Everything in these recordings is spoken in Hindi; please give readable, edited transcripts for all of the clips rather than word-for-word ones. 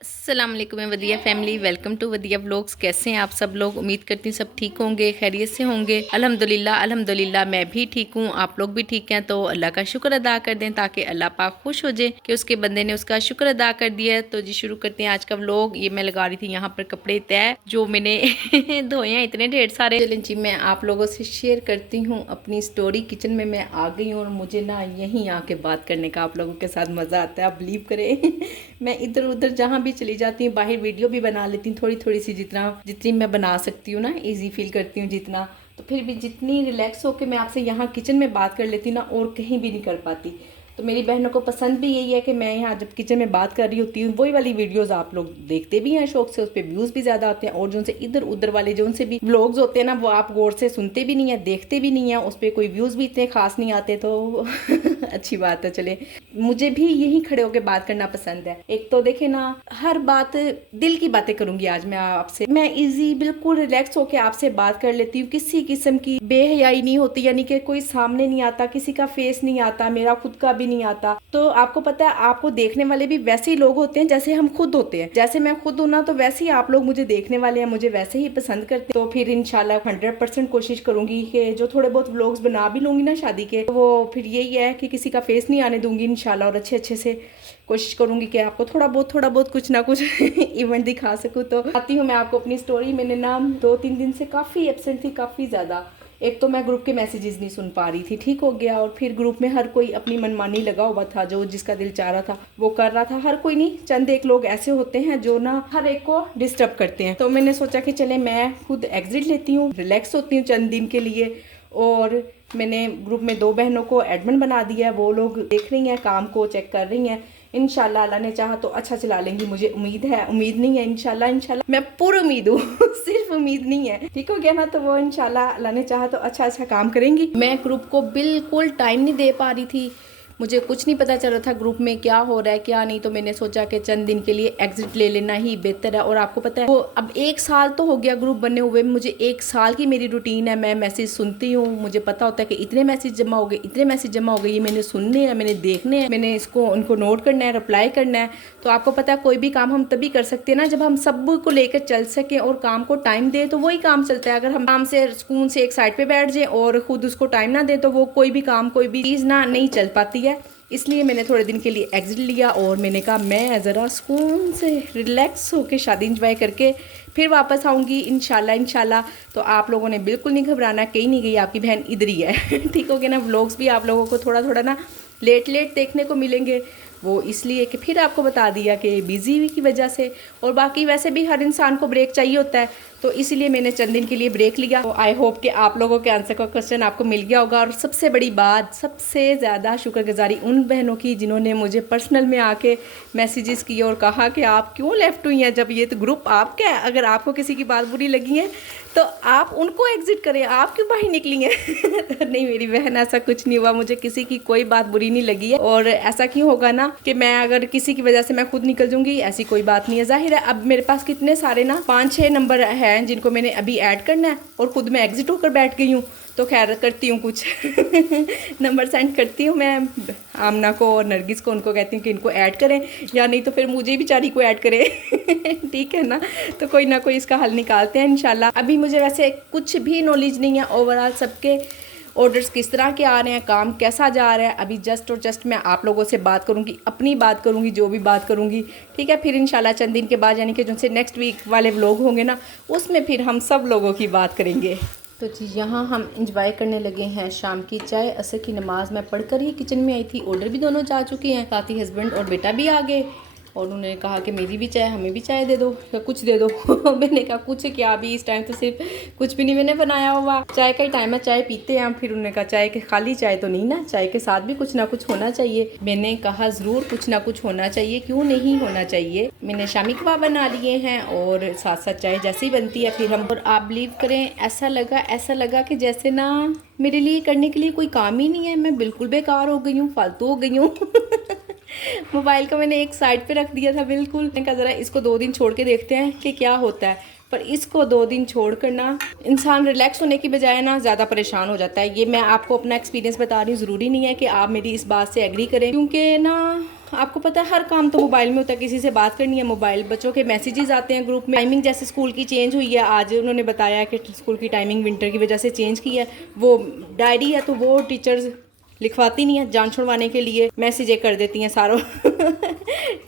अस्सलाम वालेकुम वदिया फैमिली, वेलकम टू वदिया व्लॉग्स। कैसे हैं आप सब लोग? उम्मीद करती हूँ सब ठीक होंगे, खैरियत से होंगे। अल्हम्दुलिल्लाह अल्हम्दुलिल्लाह मैं भी ठीक हूँ, आप लोग भी ठीक हैं। तो अल्लाह का शुक्र अदा कर दें ताकि अल्लाह पाक खुश हो जाए कि उसके बंदे ने उसका शुक्र अदा कर दिया। तो जी शुरू करते हैं आज का व्लॉग। ये मैं लगा रही थी यहाँ पर कपड़े तय जो मैंने धोए हैं, इतने ढेर सारे। चलें जी, मैं आप लोगों से शेयर करती हूँ अपनी स्टोरी। किचन में मैं आ गई हूँ और मुझे ना यहीं आके बात करने का आप लोगों के साथ मज़ा आता है, आप बिलीव करें। मैं इधर उधर जहाँ भी चली जाती हूँ, बाहर वीडियो भी बना लेती हूँ थोड़ी थोड़ी सी, जितनी मैं बना सकती हूँ ना, इजी फील करती हूँ जितना। तो फिर भी जितनी रिलैक्स होकर मैं आपसे यहाँ किचन में बात कर लेती हूँ ना, और कहीं भी नहीं कर पाती। तो मेरी बहनों को पसंद भी यही है कि मैं यहाँ जब किचन में बात कर रही होती हूँ, वही वाली वीडियोस आप लोग देखते भी हैं शौक से, उस पर व्यूज़ भी ज़्यादा आते हैं। और जो उनसे इधर उधर वाले जो उनसे भी व्लॉग्स होते हैं ना, वो आप गौर से सुनते भी नहीं है, देखते भी नहीं है, उस पर कोई व्यूज़ भी इतने खास नहीं आते। तो अच्छी बात है। चले, मुझे भी यही खड़े होकर बात करना पसंद है। एक तो देखे ना, हर बात दिल की बातें करूंगी आज मैं आपसे। मैं इजी बिल्कुल रिलैक्स होकर आपसे बात कर लेती हूँ, किसी किस्म की बेहयाई नहीं होती, यानी कि कोई सामने नहीं आता, किसी का फेस नहीं आता, मेरा खुद का भी नहीं आता। तो आपको पता है, आपको देखने वाले भी वैसे ही लोग होते हैं जैसे हम खुद होते हैं। जैसे मैं खुद हूं ना, तो वैसे ही आप लोग मुझे देखने वाले हैं, मुझे वैसे ही पसंद करते हैं। तो फिर इंशाल्लाह 100% कोशिश करूंगी कि जो थोड़े बहुत व्लॉग्स बना भी लूंगी ना शादी के, तो वो फिर यही है कि किसी का फेस नहीं आने दूंगी इंशाल्लाह, और अच्छे अच्छे से कोशिश करूंगी कि आपको थोड़ा बहुत कुछ ना कुछ इवेंट दिखा सकूं। तो आती हूँ मैं आपको अपनी स्टोरी। मैंने ना 2-3 दिन से काफ़ी एब्सेंट थी, काफ़ी ज़्यादा। एक तो मैं ग्रुप के मैसेजेस नहीं सुन पा रही थी, ठीक हो गया। और फिर ग्रुप में हर कोई अपनी मनमानी लगा हुआ था, जो जिसका दिल चाह रहा था वो कर रहा था। हर कोई नहीं, चंद एक लोग ऐसे होते हैं जो ना हर एक को डिस्टर्ब करते हैं। तो मैंने सोचा कि चले मैं खुद एग्जिट लेती हूँ, रिलैक्स होती हूँ चंद दिन के लिए। और मैंने ग्रुप में 2 बहनों को एडमिन बना दिया है, वो लोग देख रही हैं, काम को चेक कर रही हैं। इंशाल्लाह अल्लाह ने चाहा तो अच्छा चला लेंगी, मुझे उम्मीद है। उम्मीद नहीं है, इंशाल्लाह इंशाल्लाह मैं पूरी उम्मीद हूँ सिर्फ उम्मीद नहीं है, ठीक हो गया ना। तो वो इंशाल्लाह अल्लाह ने चाहा तो अच्छा अच्छा काम करेंगी। मैं ग्रुप को बिल्कुल टाइम नहीं दे पा रही थी, मुझे कुछ नहीं पता चल रहा था ग्रुप में क्या हो रहा है क्या नहीं। तो मैंने सोचा कि चंद दिन के लिए एग्जिट ले लेना ही बेहतर है। और आपको पता है, वो अब 1 साल तो हो गया ग्रुप बने हुए, मुझे 1 साल की मेरी रूटीन है। मैं मैसेज सुनती हूँ, मुझे पता होता है कि इतने मैसेज जमा हो गए, इतने मैसेज जमा हो गए, ये मैंने सुनने हैं, मैंने देखने हैं, मैंने इसको उनको नोट करना है, रिप्लाई करना है। तो आपको पता है, कोई भी काम हम तभी कर सकते हैं ना जब हम सब को लेकर चल सकें और काम को टाइम दे, तो वही काम चलता है। अगर हम काम से सुकून से एक साइड पे बैठ जाए और खुद उसको टाइम ना दे, तो वो कोई भी काम, कोई भी चीज़ ना नहीं चल पाती है। इसलिए मैंने थोड़े दिन के लिए एग्जिट लिया और मैंने कहा मैं ज़रा सुकून से रिलैक्स होकर शादी इंजॉय करके फिर वापस आऊँगी इंशाल्लाह इंशाल्लाह। तो आप लोगों ने बिल्कुल नहीं घबराना, कहीं नहीं गई, आपकी बहन इधर ही है ठीक हो गया ना। व्लॉग्स भी आप लोगों को थोड़ा थोड़ा ना लेट देखने को मिलेंगे, वो इसलिए कि फिर आपको बता दिया कि बिजी की वजह से। और बाकी वैसे भी हर इंसान को ब्रेक चाहिए होता है, तो इसीलिए मैंने चंद दिन के लिए ब्रेक लिया। तो आई होप कि आप लोगों के आंसर का क्वेश्चन आपको मिल गया होगा। और सबसे बड़ी बात, सबसे ज़्यादा शुक्रगुजारी उन बहनों की जिन्होंने मुझे पर्सनल में आके मैसेजेस किए और कहा कि आप क्यों लेफ्ट हुई हैं, जब ये तो ग्रुप आपका है। अगर आपको किसी की बात बुरी लगी है तो आप उनको एग्जिट करें, आप क्यों बाहर निकली हैं नहीं मेरी बहन, ऐसा कुछ नहीं हुआ, मुझे किसी की कोई बात बुरी नहीं लगी है। और ऐसा क्यों होगा ना कि मैं अगर किसी की वजह से मैं खुद निकल जाऊंगी, ऐसी कोई बात नहीं है। जाहिर है अब मेरे पास कितने सारे ना 5-6 नंबर हैं जिनको मैंने अभी ऐड करना है, और खुद मैं एग्जिट होकर बैठ गई हूँ। तो खैर करती हूँ कुछ नंबर सेंड करती हूँ मैं आमना को और नरगिस को, उनको कहती हूँ कि इनको ऐड करें, या नहीं तो फिर मुझे बेचारी को ऐड करें ठीक है ना। तो कोई ना कोई इसका हल निकालते हैं इंशाल्लाह। अभी मुझे वैसे कुछ भी नॉलेज नहीं है ओवरऑल सबके ऑर्डर्स किस तरह के आ रहे हैं, काम कैसा जा रहा है। अभी जस्ट मैं आप लोगों से बात करूंगी, अपनी बात करूंगी, जो भी बात करूंगी, ठीक है। फिर इंशाल्लाह चंद दिन के बाद, यानी कि जो से नेक्स्ट वीक वाले व्लॉग होंगे ना, उसमें फिर हम सब लोगों की बात करेंगे। तो जी यहाँ हम इंजॉय करने लगे हैं शाम की चाय। असर की नमाज मैं पढ़कर ही किचन में आई थी, ऑर्डर भी दोनों जा चुके हैं, साथ ही हस्बैंड और बेटा भी आ गए। और उन्होंने कहा कि मेरी भी चाय, हमें भी चाय दे दो या कुछ दे दो मैंने कहा कुछ क्या, अभी इस टाइम तो सिर्फ कुछ भी नहीं मैंने बनाया हुआ, चाय का ही टाइम है, चाय पीते हैं हम। फिर उन्होंने कहा चाय के खाली चाय तो नहीं ना, चाय के साथ भी कुछ ना कुछ होना चाहिए। मैंने कहा ज़रूर कुछ ना कुछ होना चाहिए, क्यों नहीं होना चाहिए। मैंने शामी कबाब बना लिए हैं और साथ साथ चाय जैसे ही बनती है फिर हम। और आप बिलीव करें, ऐसा लगा कि जैसे ना मेरे लिए करने के लिए कोई काम ही नहीं है, मैं बिल्कुल बेकार हो गई हूँ, फालतू हो गई हूँ मोबाइल को मैंने एक साइड पे रख दिया था बिल्कुल। मैंने कहा ज़रा इसको 2 दिन छोड़ के देखते हैं कि क्या होता है। पर इसको 2 दिन छोड़ कर ना इंसान रिलैक्स होने की बजाय ना ज़्यादा परेशान हो जाता है। ये मैं आपको अपना एक्सपीरियंस बता रही हूँ, ज़रूरी नहीं है कि आप मेरी इस बात से एग्री करें, क्योंकि ना आपको पता है हर काम तो मोबाइल में होता है, किसी से बात करनी है मोबाइल, बच्चों के मैसेजेस आते हैं ग्रुप में, टाइमिंग जैसे स्कूल की चेंज हुई है, आज उन्होंने बताया कि स्कूल की टाइमिंग विंटर की वजह से चेंज की है, वो डायरी है तो वो टीचर्स लिखवाती नहीं है, जान छुड़वाने के लिए मैसेज कर देती हैं सारों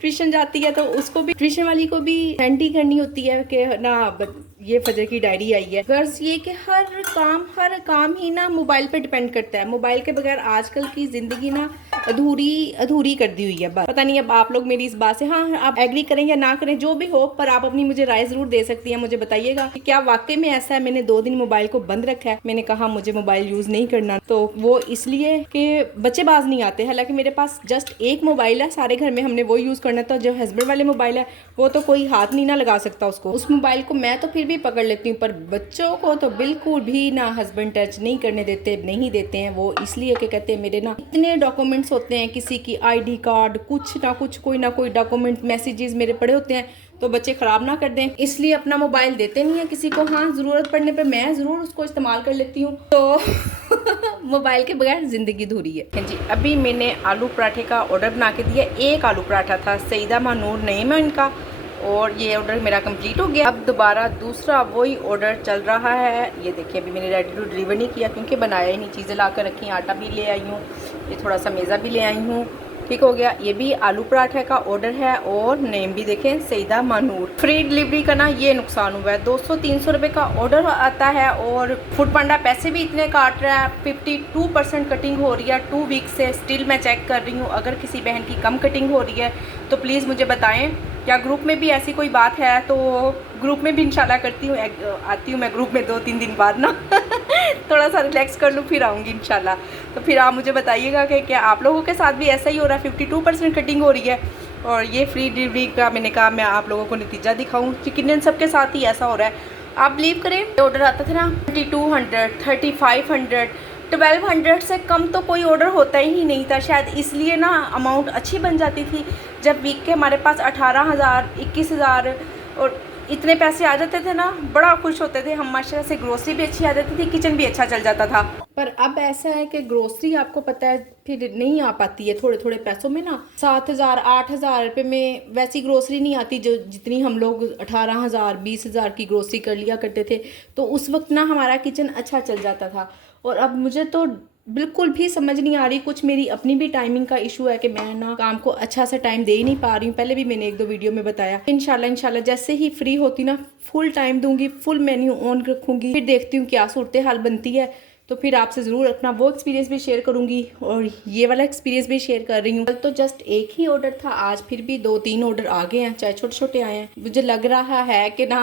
ट्यूशन जाती है तो उसको भी, ट्यूशन वाली को भी सेंड ही करनी होती है कि ना ये फजर की डायरी आई है। गर्ल्स ये कि हर काम ही ना मोबाइल पे डिपेंड करता है, मोबाइल के बगैर आजकल की ज़िंदगी ना अधूरी कर दी हुई है। पता नहीं अब आप लोग मेरी इस बात से, हाँ आप एग्री करें या ना करें जो भी हो, पर आप अपनी मुझे राय ज़रूर दे सकती हैं। मुझे बताइएगा कि क्या वाकई में ऐसा है। मैंने 2 दिन मोबाइल को बंद रखा है, मैंने कहा मुझे मोबाइल यूज़ नहीं करना, तो वो इसलिए कि बच्चे बाज नहीं आते। हालांकि मेरे पास जस्ट एक मोबाइल है, सारे घर में हमने वो यूज़ करना था। जो हस्बैंड वाले मोबाइल है वो तो कोई हाथ नहीं ना लगा सकता उसको, उस मोबाइल को मैं तो फिर भी पकड़ लेती हूँ, पर बच्चों को तो बिल्कुल भी ना हस्बैंड टच नहीं करने देते, नहीं देते हैं। वो इसलिए कि कहते हैं मेरे ना इतने डॉक्यूमेंट्स होते हैं, किसी की ID कार्ड, कुछ ना कुछ कोई ना कोई डॉक्यूमेंट मैसेजेस मेरे पड़े होते हैं, तो बच्चे ख़राब ना कर दें, इसलिए अपना मोबाइल देते नहीं है किसी को। हाँ ज़रूरत पड़ने पे मैं ज़रूर उसको इस्तेमाल कर लेती हूँ, तो मोबाइल के बगैर ज़िंदगी अधूरी है जी। अभी मैंने आलू पराठे का ऑर्डर बना के दिया, एक आलू पराठा था, सईदा मानूर नेम है इनका, और ये ऑर्डर मेरा कंप्लीट हो गया। अब दोबारा दूसरा वही ऑर्डर चल रहा है। ये देखिए अभी मैंने रेडी टू डिलीवर नहीं किया क्योंकि बनाया ही नहीं, चीज़ें ला कर रखी, आटा भी ले आई हूँ, ये थोड़ा सा मेज़ा भी ले आई हूँ, ठीक हो गया। ये भी आलू पराठे का ऑर्डर है और नेम भी देखें सईदा मानूर। फ्री डिलीवरी का ना ये नुकसान हुआ है, 200-300 रुपये का ऑर्डर आता है और फूड पांडा पैसे भी इतने काट रहा है। 52% कटिंग हो रही है 2 वीक से, स्टिल मैं चेक कर रही हूँ। अगर किसी बहन की कम कटिंग हो रही है तो प्लीज़ मुझे बताएं, या ग्रुप में भी ऐसी कोई बात है तो ग्रुप में भी इंशाल्लाह करती हूँ, आती हूँ मैं ग्रुप में 2-3 दिन बाद ना थोड़ा सा रिलैक्स कर लूँ, फिर आऊँगी इंशाल्लाह। तो फिर आप मुझे बताइएगा कि क्या आप लोगों के साथ भी ऐसा ही हो रहा है, 52% कटिंग हो रही है। और ये फ्री डिलीवरी का मैंने कहा मैं आप लोगों को नतीजा दिखाऊँ कि कितने सबके साथ ही ऐसा हो रहा है। आप बिलीव करें ऑर्डर आता था ना 3200, 3500, 1200 से कम तो कोई ऑर्डर होता ही नहीं था। शायद इसलिए ना अमाउंट अच्छी बन जाती थी। जब वीक के हमारे पास 18,000, 21,000 और इतने पैसे आ जाते थे ना, बड़ा खुश होते थे हम माशाल्लाह से। ग्रोसरी भी अच्छी आ जाती थी, किचन भी अच्छा चल जाता था। पर अब ऐसा है कि ग्रोसरी आपको पता है फिर नहीं आ पाती है, थोड़े थोड़े पैसों में ना 7,000, 8,000 रुपये में वैसी ग्रोसरी नहीं आती जो जितनी हम लोग 18,000, 20,000 की ग्रोसरी कर लिया करते थे। तो उस वक्त ना हमारा किचन अच्छा चल जाता था। और अब मुझे तो बिल्कुल भी समझ नहीं आ रही, कुछ मेरी अपनी भी टाइमिंग का इशू है कि मैं ना काम को अच्छा सा टाइम दे ही नहीं पा रही हूँ। पहले भी मैंने 1-2 वीडियो में बताया। इंशाल्लाह जैसे ही फ्री होती ना फुल टाइम दूंगी, फुल मेन्यू ऑन रखूँगी, फिर देखती हूँ क्या सूरत हाल बनती है, तो फिर आपसे ज़रूर अपना वो एक्सपीरियंस भी शेयर करूँगी और ये वाला एक्सपीरियंस भी शेयर कर रही हूँ। कल तो जस्ट एक ही ऑर्डर था, आज फिर भी 2-3 ऑर्डर आ गए हैं, चाहे छोटे छोटे आए हैं। मुझे लग रहा है कि ना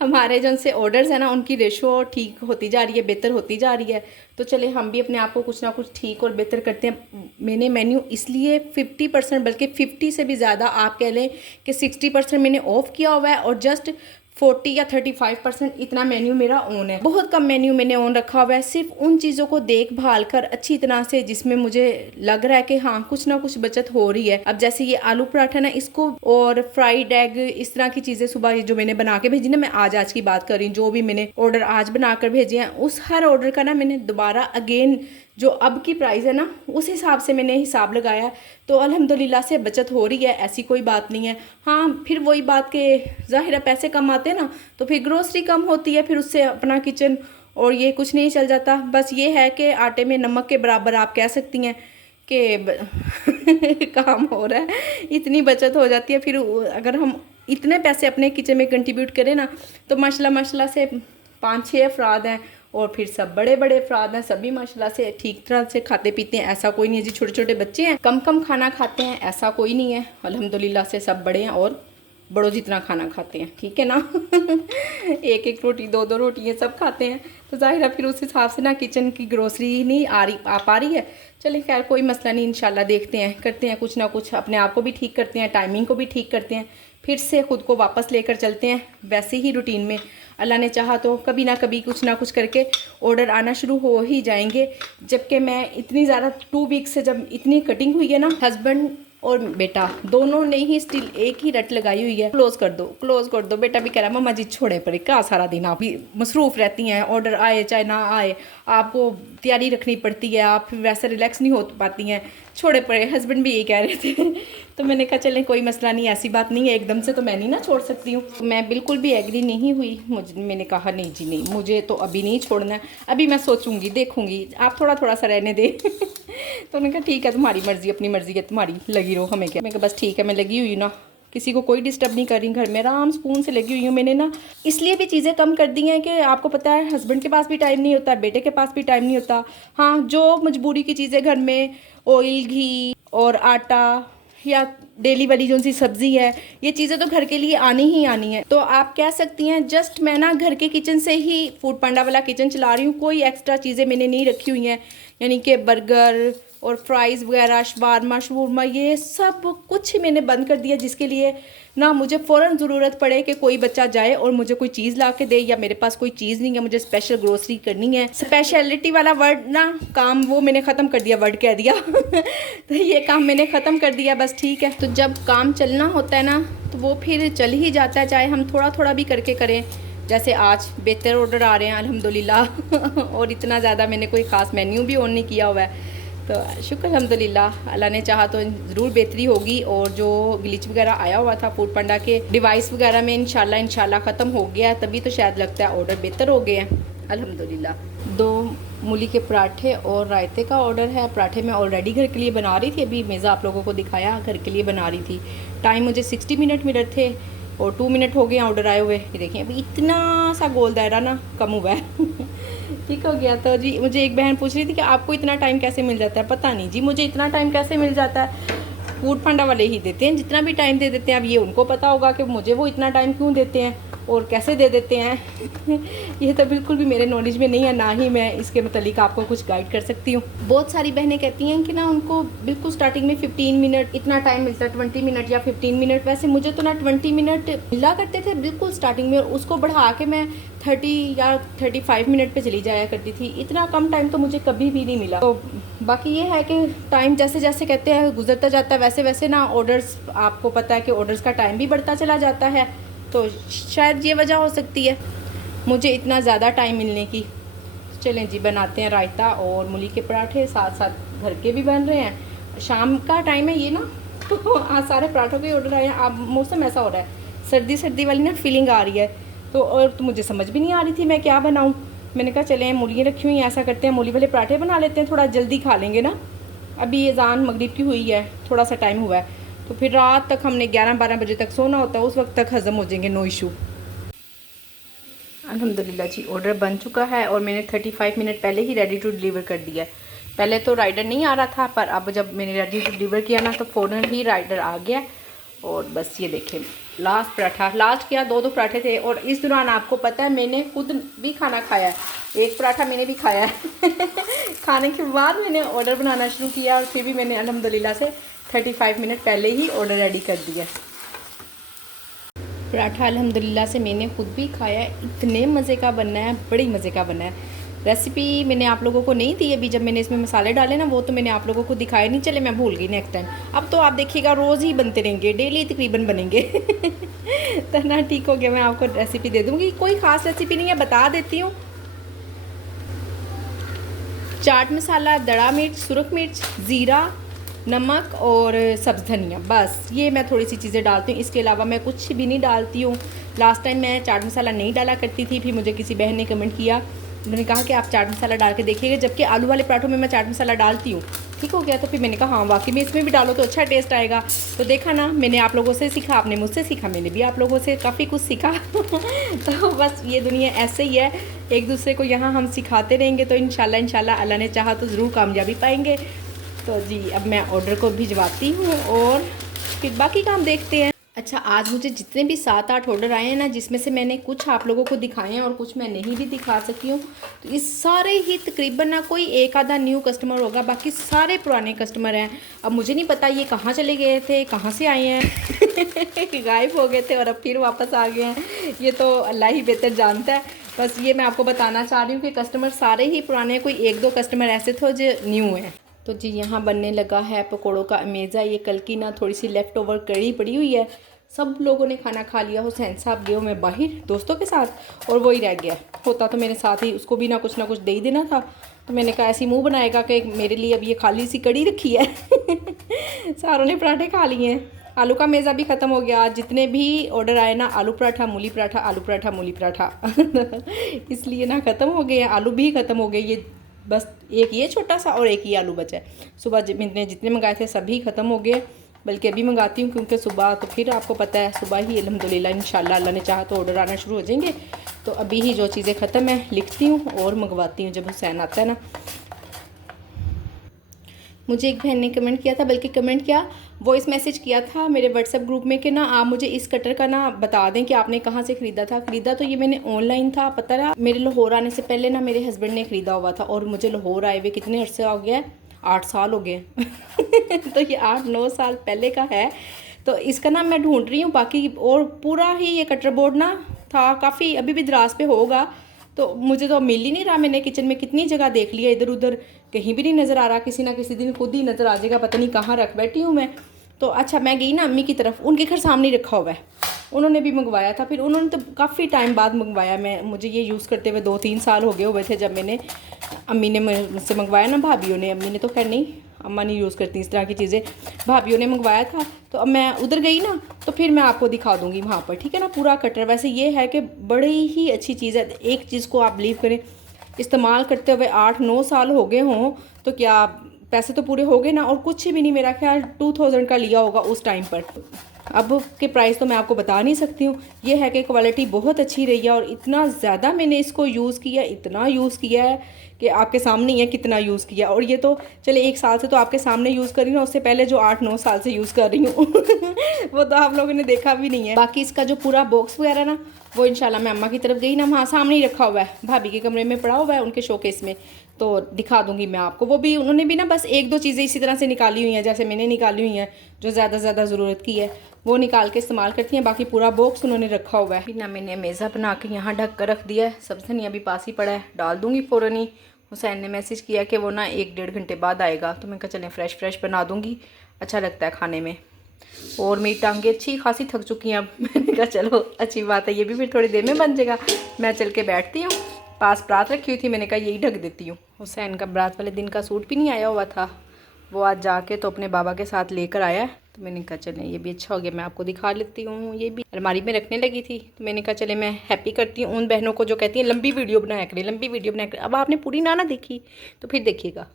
हमारे जो उनसे ऑर्डर्स हैं ना उनकी रेशो ठीक होती जा रही है, बेहतर होती जा रही है। तो चले हम भी अपने आप को कुछ ना कुछ ठीक और बेहतर करते हैं। मैंने मेन्यू इसलिए 50%, बल्कि 50 से भी ज़्यादा आप कह लें कि 60% मैंने ऑफ किया हुआ है और जस्ट 40 या 35% इतना मेन्यू मेरा ऑन है। बहुत कम मेन्यू मैंने ऑन रखा हुआ है, सिर्फ उन चीज़ों को देखभाल कर अच्छी तरह से जिसमें मुझे लग रहा है कि हाँ कुछ ना कुछ बचत हो रही है। अब जैसे ये आलू पराठा ना, इसको और फ्राइड एग, इस तरह की चीज़ें सुबह जो मैंने बना के भेजी ना, मैं आज की बात कर रही हूँ, जो भी मैंने ऑर्डर आज बनाकर भेजे हैं उस हर ऑर्डर का ना मैंने दोबारा अगेन जो अब की प्राइस है ना उस हिसाब से मैंने हिसाब लगाया, तो अल्हम्दुलिल्लाह से बचत हो रही है, ऐसी कोई बात नहीं है। हाँ फिर वही बात के ज़ाहिर है पैसे कम आते हैं ना, तो फिर ग्रोसरी कम होती है, फिर उससे अपना किचन और ये कुछ नहीं चल जाता। बस ये है कि आटे में नमक के बराबर आप कह सकती हैं कि काम हो रहा है, इतनी बचत हो जाती है। फिर अगर हम इतने पैसे अपने किचन में कंट्रीब्यूट करें ना, तो माशाल्लाह से 5-6 अफराद हैं और फिर सब बड़े बड़े अफराद हैं, सभी माशाल्लाह से ठीक तरह से खाते पीते हैं। ऐसा कोई नहीं है जी छोटे छोटे बच्चे हैं कम खाना खाते हैं, ऐसा कोई नहीं है। अल्हम्दुलिल्लाह से सब बड़े हैं और बड़ों जितना खाना खाते हैं, ठीक है ना। एक रोटी 2 रोटी ये सब खाते हैं, तो जाहिर है फिर उस हिसाब से ना किचन की ग्रोसरी नहीं आ पा रही है। चलें खैर कोई मसला नहीं, इंशाल्लाह देखते हैं, करते हैं कुछ ना कुछ, अपने आप को भी ठीक करते हैं, टाइमिंग को भी ठीक करते हैं, फिर से ख़ुद को वापस लेकर चलते हैं वैसे ही रूटीन में। अल्लाह ने चाहा तो कभी ना कभी कुछ ना कुछ करके ऑर्डर आना शुरू हो ही जाएंगे। जबकि मैं इतनी ज़्यादा 2 वीक से जब इतनी कटिंग हुई है ना, हस्बैंड और बेटा दोनों ने ही स्टिल एक ही रट लगाई हुई है, क्लोज कर दो। बेटा भी कह रहा है मम्मा जी छोड़े परे, क्या सारा दिन आप भी मसरूफ़ रहती हैं, ऑर्डर आए चाहे ना आए आपको तैयारी रखनी पड़ती है, आप फिर वैसे रिलैक्स नहीं हो पाती हैं, छोड़े पड़े। हस्बैंड भी यही कह रहे थे तो मैंने कहा चलें कोई मसला नहीं, ऐसी बात नहीं है, एकदम से तो मैं नहीं ना छोड़ सकती हूँ। मैं बिल्कुल भी एग्री नहीं हुई, मैंने कहा नहीं जी नहीं, मुझे तो अभी नहीं छोड़ना है, अभी मैं सोचूंगी देखूंगी, आप थोड़ा थोड़ा सा रहने दें तो उन्होंने कहा ठीक है तुम्हारी मर्ज़ी, अपनी मर्ज़ी है तुम्हारी, लगी रहो, हमें क्या। मैं कहा बस ठीक है, मैं लगी हुई ना, किसी को कोई डिस्टर्ब नहीं कर रही, घर में आराम सुकून से लगी हुई हूँ। मैंने ना इसलिए भी चीज़ें कम कर दी हैं कि आपको पता है हस्बैंड के पास भी टाइम नहीं होता, बेटे के पास भी टाइम नहीं होता। हाँ, जो मजबूरी की चीज़ें घर में, ऑयल, घी और आटा या डेली वाली जो सी सब्ज़ी है, ये चीज़ें तो घर के लिए आनी ही आनी है। तो आप कह सकती हैं जस्ट मैं ना घर के किचन से ही फूड पांडा वाला किचन चला रही हूँ, कोई एक्स्ट्रा चीज़ें मैंने नहीं रखी हुई हैं, यानी कि बर्गर और फ्राइज़ वगैरह, शवारमा शवरमा, ये सब कुछ मैंने बंद कर दिया, जिसके लिए ना मुझे फ़ौरन ज़रूरत पड़े कि कोई बच्चा जाए और मुझे कोई चीज़ ला के दे, या मेरे पास कोई चीज़ नहीं है, मुझे स्पेशल ग्रोसरी करनी है। स्पेशलिटी वाला वर्ड ना, काम वो मैंने ख़त्म कर दिया, वर्ड कह दिया तो ये काम मैंने ख़त्म कर दिया, बस ठीक है। तो जब काम चलना होता है ना तो वो फिर चल ही जाता है, चाहे हम थोड़ा थोड़ा भी करके करें। जैसे आज बेहतर ऑर्डर आ रहे हैं अल्हम्दुलिल्लाह और इतना ज़्यादा मैंने कोई ख़ास मेन्यू भी ऑन नहीं किया हुआ है, तो शुक्र अल्हम्दुलिल्लाह, अल्लाह ने चाहा तो ज़रूर बेहतरी होगी। और जो ग्लिच वगैरह आया हुआ था फूड पांडा के डिवाइस वगैरह में, इंशाल्लाह ख़त्म हो गया, तभी तो शायद लगता है ऑर्डर बेहतर हो गए हैं अल्हम्दुलिल्लाह। 2 मूली के पराठे और रायते का ऑर्डर है। पराठे मैं ऑलरेडी घर के लिए बना रही थी, अभी मेज़ा आप लोगों को दिखाया, घर के लिए बना रही थी। टाइम मुझे 60 मिनट मिले थे और 2 मिनट हो गए ऑर्डर आए हुए। ये देखिए अभी इतना सा गोल दायरा ना कम हुआ है ठीक हो गया। तो जी मुझे एक बहन पूछ रही थी कि आपको इतना टाइम कैसे मिल जाता है। पता नहीं जी मुझे इतना टाइम कैसे मिल जाता है, फूड पांडा वाले ही देते हैं जितना भी टाइम दे देते हैं। अब ये उनको पता होगा कि मुझे वो इतना टाइम क्यों देते हैं और कैसे दे देते हैं ये तो बिल्कुल भी मेरे नॉलेज में नहीं है, ना ही मैं इसके मतलब आपको कुछ गाइड कर सकती हूँ। बहुत सारी बहनें कहती हैं कि ना उनको बिल्कुल स्टार्टिंग में 15 मिनट इतना टाइम मिलता है, 20 मिनट या 15 मिनट। वैसे मुझे तो ना 20 मिनट मिला करते थे बिल्कुल स्टार्टिंग में, और उसको बढ़ा के मैं 30 या 35 मिनट पे चली जाया करती थी। इतना कम टाइम तो मुझे कभी भी नहीं मिला। तो बाकी ये है कि टाइम जैसे जैसे कहते हैं गुजरता जाता है, वैसे वैसे ना ऑर्डर्स, आपको पता है कि ऑर्डर्स का टाइम भी बढ़ता चला जाता है, तो शायद ये वजह हो सकती है मुझे इतना ज़्यादा टाइम मिलने की। चलें जी बनाते हैं रायता और मूली के पराठे, साथ साथ घर के भी बन रहे हैं। शाम का टाइम है ये ना तो आज सारे पराठों के ऑर्डर आए हैं। अब मौसम ऐसा हो रहा है, सर्दी सर्दी वाली ना फीलिंग आ रही है, तो और तो मुझे समझ भी नहीं आ रही थी मैं क्या बनाऊँ। मैंने कहा चलें मूलियाँ रखी हुई हैं, ऐसा करते हैं मूली वाले पराठे बना लेते हैं, थोड़ा जल्दी खा लेंगे ना। अभी अज़ान मगरिब की हुई है, थोड़ा सा टाइम हुआ है, तो फिर रात तक हमने 11-12 बजे तक सोना होता है, उस वक्त तक हज़म हो जाएंगे, नो इशू। अल्हम्दुलिल्लाह जी ऑर्डर बन चुका है और मैंने 35 मिनट पहले ही रेडी टू डिलीवर कर दिया है। पहले तो राइडर नहीं आ रहा था, पर अब जब मैंने रेडी टू डिलीवर किया ना तो फ़ौरन ही राइडर आ गया। और बस ये देखें लास्ट पराठा, लास्ट क्या 2 पराठे थे। और इस दौरान आपको पता है मैंने खुद भी खाना खाया है, एक पराठा मैंने भी खाया है खाने के बाद मैंने ऑर्डर बनाना शुरू किया और फिर भी मैंने अल्हम्दुलिल्लाह से 35 मिनट पहले ही ऑर्डर रेडी कर दिया। पराठा अल्हम्दुलिल्लाह से मैंने खुद भी खाया है, इतने मज़े का बनना है, बड़ी मज़े का बना है। रेसिपी मैंने आप लोगों को नहीं दी अभी, जब मैंने इसमें मसाले डाले ना वो तो मैंने आप लोगों को दिखाया नहीं, चले मैं भूल गई नेक्स्ट टाइम। अब तो आप देखिएगा रोज़ ही बनते रहेंगे, डेली तकरीबन बनेंगे तो ना ठीक हो गया, मैं आपको रेसिपी दे दूँगी, कोई ख़ास रेसिपी नहीं है, बता देती हूँ। चाट मसाला, दड़ा मिर्च, सुरख मिर्च, ज़ीरा, नमक और सब्ज़ धनिया, बस ये मैं थोड़ी सी चीज़ें डालती हूँ, इसके अलावा मैं कुछ भी नहीं डालती हूँ। लास्ट टाइम मैं चाट मसाला नहीं डाला करती थी, फिर मुझे किसी बहन ने कमेंट किया, उन्होंने कहा कि आप चाट मसाला डाल के देखिएगा, जबकि आलू वाले पराठों में मैं चाट मसाला डालती हूँ। ठीक हो गया, तो फिर मैंने कहा हाँ वाकई में इसमें भी डालो तो अच्छा टेस्ट आएगा। तो देखा ना, मैंने आप लोगों से सीखा, आपने मुझसे सीखा, मैंने भी आप लोगों से काफ़ी कुछ सीखा तो बस ये दुनिया ऐसे ही है, एक दूसरे को यहाँ हम सिखाते रहेंगे तो इंशाल्लाह अल्लाह ने चाहा तो ज़रूर कामयाबी पाएंगे। तो जी अब मैं ऑर्डर को भिजवाती हूँ और फिर बाकी काम देखते हैं। अच्छा, आज मुझे जितने भी 7-8 ऑर्डर आए हैं ना, जिसमें से मैंने कुछ आप लोगों को दिखाए हैं और कुछ मैं नहीं भी दिखा सकी हूँ, तो इस सारे ही तकरीबन ना कोई एक आधा न्यू कस्टमर होगा, बाकी सारे पुराने कस्टमर हैं। अब मुझे नहीं पता ये कहाँ चले गए थे, कहाँ से आए हैं गायब हो गए थे और अब फिर वापस आ गए हैं, ये तो अल्लाह ही बेहतर जानता है। बस ये मैं आपको बताना चाह रही हूँ कि कस्टमर सारे ही पुराने हैं, कोई 1-2 कस्टमर ऐसे थे जो न्यू हैं। तो जी यहाँ बनने लगा है पकोड़ों का अमेज़ा। ये कल की ना थोड़ी सी लेफ़्ट ओवर कड़ी पड़ी हुई है। सब लोगों ने खाना खा लिया। हुसैन साहब गए मैं बाहर दोस्तों के साथ और वही रह गया। होता तो मेरे साथ ही उसको भी ना कुछ दे ही देना था। तो मैंने कहा ऐसी मुंह बनाएगा कि मेरे लिए अब ये खाली सी कड़ी रखी है। सारों ने पराठे खा लिए हैं। आलू का मेज़ा भी ख़त्म हो गया। जितने भी ऑर्डर आए ना आलू पराठा मूली पराठा आलू पराठा मूली पराठा इसलिए ना ख़त्म हो गए हैं। आलू भी ख़त्म हो गए। ये बस एक ये छोटा सा और एक ही आलू बचा है। सुबह मैंने जितने मंगाए थे सभी ख़त्म हो गए। बल्कि अभी मंगाती हूँ क्योंकि सुबह तो फिर आपको पता है सुबह ही अल्हम्दुलिल्लाह इंशाल्लाह अल्लाह ने चाहा तो ऑर्डर आना शुरू हो जाएंगे। तो अभी ही जो चीज़ें ख़त्म है लिखती हूँ और मंगवाती हूँ जब हुसैन आता है ना। मुझे एक बहन ने कमेंट किया था, बल्कि कमेंट क्या वॉइस मैसेज किया था मेरे व्हाट्सएप ग्रुप में कि ना आप मुझे इस कटर का ना बता दें कि आपने कहाँ से ख़रीदा था। ख़रीदा तो ये मैंने ऑनलाइन था। पता रहा मेरे लाहौर आने से पहले ना मेरे हस्बैंड ने ख़रीदा हुआ था और मुझे लाहौर आए हुए कितने अरसे हो गया है, 8 साल हो गए। तो ये 8-9 साल पहले का है। तो इसका ना मैं ढूंढ रही हूँ बाकी। और पूरा ही ये कटर बोर्ड ना था काफ़ी, अभी भी दराज पे होगा। तो मुझे तो मिल ही नहीं रहा। मैंने किचन में कितनी जगह देख लिया, इधर उधर कहीं भी नहीं नज़र आ रहा। किसी ना किसी दिन खुद ही नज़र आ जाएगा, पता नहीं कहाँ रख बैठी हूँ मैं। तो अच्छा मैं गई ना अम्मी की तरफ, उनके घर सामने रखा हुआ है। उन्होंने भी मंगवाया था। फिर उन्होंने तो काफ़ी टाइम बाद मंगवाया। मुझे ये यूज़ करते हुए 2-3 साल हो गए हुए थे जब मैंने अम्मी ने मुझसे मंगवाया ना, भाभीियों ने। अम्मी ने तो खैर नहीं, अम्मा नहीं यूज़ करती इस तरह की चीज़ें, भाभीियों ने मंगवाया था। तो अब मैं उधर गई ना तो फिर मैं आपको दिखा दूँगी वहाँ पर, ठीक है ना, पूरा कटर। वैसे ये है कि बड़ी ही अच्छी चीज़ है। एक चीज़ को आप बिलीव करें इस्तेमाल करते हुए 8-9 साल हो गए हों तो क्या पैसे तो पूरे हो गए ना। और कुछ भी नहीं, मेरा ख्याल 2000 का लिया होगा उस टाइम पर। अब के प्राइस तो मैं आपको बता नहीं सकती हूँ। ये है कि क्वालिटी बहुत अच्छी रही है और इतना ज़्यादा मैंने इसको यूज़ किया, इतना यूज़ किया है कि आपके सामने ही है कितना यूज़ किया। और ये तो चले 1 साल से तो आपके सामने यूज़ कर रही हूँ, उससे पहले जो 8-9 साल से यूज़ कर रही हूँ वो तो आप लोगों ने देखा भी नहीं है। बाकी इसका जो पूरा बॉक्स वगैरह ना वो इंशाल्लाह मैं अम्मा की तरफ गई ना, वहाँ सामने ही रखा हुआ है, भाभी के कमरे में पड़ा हुआ है उनके शोकेस में। तो दिखा दूंगी मैं आपको। वो भी उन्होंने भी ना बस 1-2 चीज़ें इसी तरह से निकाली हुई हैं जैसे मैंने निकाली हुई हैं, जो ज़्यादा ज़रूरत की है वो निकाल के इस्तेमाल करती हैं। बाकी पूरा बॉक्स उन्होंने रखा हुआ है ना। मैंने मेज़ा बना के यहाँ ढक कर रख दिया है। सब्ज़ी धनिया भी पास ही पड़ा है, डाल दूँगी फ़ौरन ही। हुसैन ने मैसेज किया कि वो ना 1-1.5 घंटे बाद आएगा। तो मैं कहा चलें फ्रेश बना दूँगी, अच्छा लगता है खाने में। और मेरी टांगें अच्छी खासी थक चुकी हैं अब। मैंने कहा चलो अच्छी बात है, ये भी फिर थोड़ी देर में बन जाएगा। मैं चल के बैठती हूँ। पास बरात रखी हुई थी, मैंने कहा यही ढक देती हूँ। हुसैन का बरात वाले दिन का सूट भी नहीं आया हुआ था, वो आज जाके तो अपने बाबा के साथ लेकर आया है। तो मैंने कहा चलें ये भी अच्छा हो गया, मैं आपको दिखा लेती हूँ। ये भी अलमारी में रखने लगी थी तो मैंने कहा चले मैं हैप्पी करती हूँ उन बहनों को जो कहती हैं लंबी वीडियो बनाया करें, लंबी वीडियो बनाया करें। अब आपने पूरी ना देखी तो फिर देखिएगा।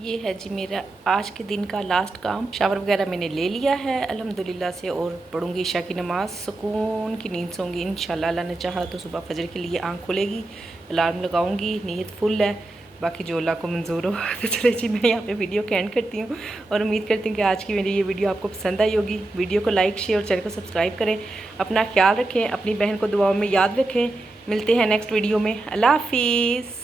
ये है जी मेरा आज के दिन का लास्ट काम। शावर वगैरह मैंने ले लिया है अल्हम्दुलिल्लाह से और पढ़ूंगी ईशा की नमाज़, सुकून की नींद सोऊंगी इंशाल्लाह। अल्लाह ने चाहा तो सुबह फजर के लिए आँख खुलेगी, अलार्म लगाऊंगी, नीयत फुल है, बाकी जो अल्लाह को मंजूर हो। तो चले जी मैं यहाँ पे वीडियो को एंड करती हूँ और उम्मीद करती हूँ कि आज की मेरी ये वीडियो आपको पसंद आई होगी। वीडियो को लाइक शेयर और चैनल को सब्सक्राइब करें। अपना ख्याल रखें, अपनी बहन को दुआओं में याद रखें। मिलते हैं नेक्स्ट वीडियो में। अल्लाह हाफिज़।